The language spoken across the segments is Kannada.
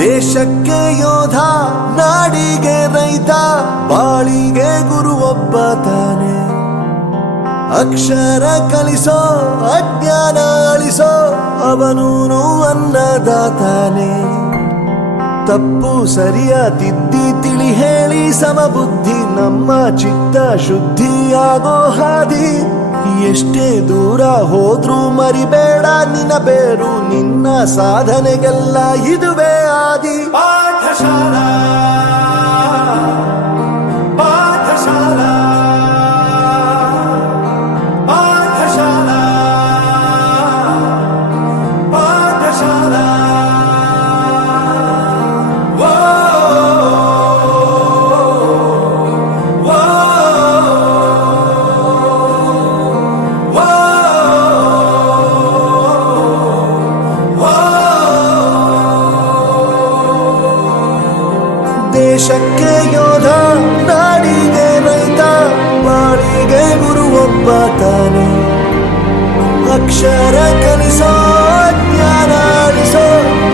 ದೇಶಕ್ಕೆ ಯೋಧ, ನಾಡಿಗೆ ರೈತ, ಬಾಳಿಗೆ ಗುರು ಒಬ್ಬ ತಾನೆ. ಅಕ್ಷರ ಕಲಿಸೋ, ಅಜ್ಞಾನ ಅಳಿಸೋ, ಅವನೂನು ಅನ್ನದಾತಾನೆ. ತಪ್ಪು ಸರಿಯ ತಿದ್ದಿ ತಿಳಿ ಹೇಳಿ ಸಮಬುದ್ಧಿ ನಮ್ಮ ಚಿತ್ತ ಶುದ್ಧಿಯಾಗೋ ಹಾದಿ. ಎಷ್ಟೇ ದೂರ ಹೋದ್ರೂ ಮರಿಬೇಡ ನಿನ್ನ ಬೇರು, ನಿನ್ನ ಸಾಧನೆಗೆಲ್ಲ ಇದುವೇ ಆದಿ. ಪಾಠಶಾಲಾ ಪಾಠಶಾಲಾ ಪಾಠಶಾಲಾ ಪಾಠಶಾಲಾ. ದೇಶಕ್ಕೆ ಯೋಧ, ನಾಡಿಗೆ ರೈತ, ಬಾಳಿಗೆ ಗುರು ಒಬ್ಬ ತಾನೆ. ಅಕ್ಷರ ಕಲಿಸೋ, ಜ್ಞಾನ ಅಳಿಸೋ,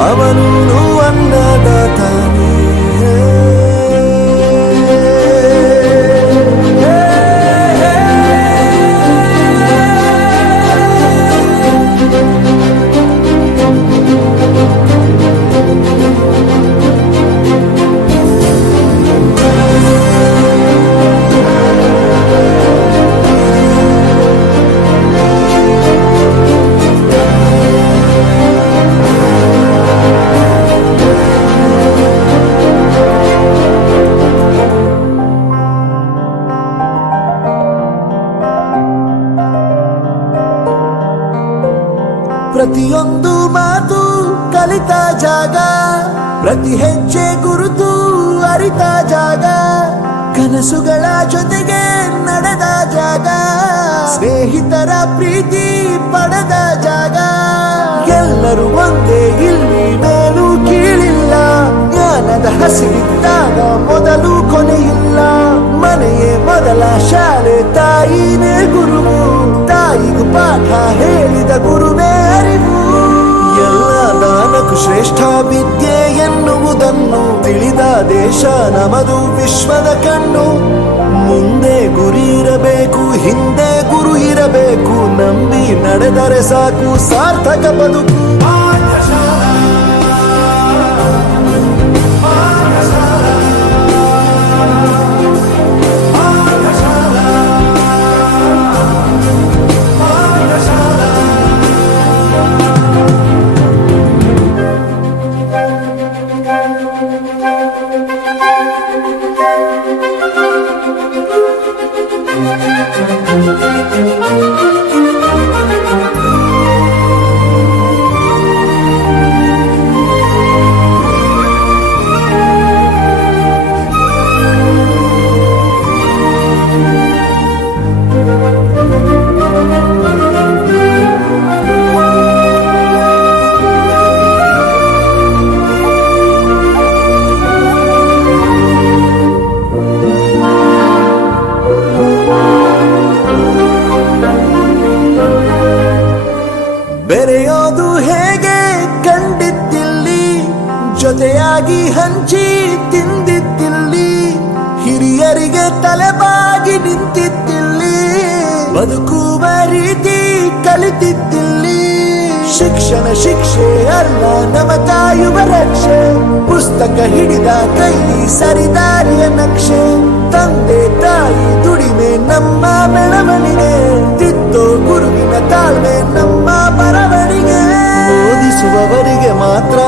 ಅವನೂನು ಅನ್ನದಾತಾನೆ. ಪ್ರತಿಯೊಂದು ಮಾತು ಕಲಿತ ಜಾಗ, ಪ್ರತಿ ಹೆಜ್ಜೆ ಗುರುತು ಅರಿತ ಜಾಗ, ಕನಸುಗಳ ಜೊತೆಗೆ ನಡೆದ ಜಾಗ, ಸ್ನೇಹಿತರ ಪ್ರೀತಿ ಪಡೆದ ಜಾಗ. ಎಲ್ಲರೂ ಒಂದೇ, ಇಲ್ಲಿ ಮೇಲೂ ಕೀಳಿಲ್ಲ, ಜ್ಞಾನದ ಹಸಿವಿದ್ದಾಗ ಮೊದಲು ಕೊನೆಯಿಲ್ಲ. ಮನೆಯೇ ಮೊದಲ ಶಾಲೆ, ತಾಯಿನೇ ಗುರುವು, ತಾಯಿಗೂ ಪಾಠ ಹೇಳಿದ ಗುರುವೇ ಅರಿವು. ಎಲ್ಲ ದಾನಕ್ಕೂ ಶ್ರೇಷ್ಠ ವಿದ್ಯೆ ಎನ್ನುವುದನ್ನು ತಿಳಿದ ದೇಶ ನಮದು, ವಿಶ್ವದ ಕಣ್ಣು. ಮುಂದೆ ಗುರಿ ಇರಬೇಕು, ಹಿಂದೆ ಗುರು ಇರಬೇಕು, ನಂಬಿ ನಡೆದರೆ ಸಾಕು ಸಾರ್ಥಕ ಬದುಕು. ಬೆರೆಯೋದು ಹೇಗೆ ಕಂಡಿದ್ದಿಲ್ಲಿ, ಜೊತೆಯಾಗಿ ಹಂಚಿ ತಿಂದಿದ್ದಿಲ್ಲಿ, ಹಿರಿಯರಿಗೆ ತಲೆಬಾಗಿ ನಿಂತಿದ್ದಿಲ್ಲಿ, ಬದುಕುವ ರೀತಿ ಕಲಿತಿದ್ದಿಲ್ಲಿ. ಶಿಕ್ಷಣ ಶಿಕ್ಷೆ ಅಲ್ಲ, ನಮ ಕಾಯುವ ರಕ್ಷೆ, ಪುಸ್ತಕ ಹಿಡಿದ ಕೈಲಿ ಸರಿದಾರಿಯ ನಕ್ಷೆ. ತಂದೆ ತಾಯಿ ದುಡಿಮೆ ನಮ್ಮ ಬೆಳವಣಿಗೆ, ತಿದ್ದೋ ಗುರುವಿನ ತಾಳ್ಮೆ ನಮ್ಮ ಬರವಣಿಗೆ. ಓದಿಸುವವರಿಗೆ ಮಾತ್ರ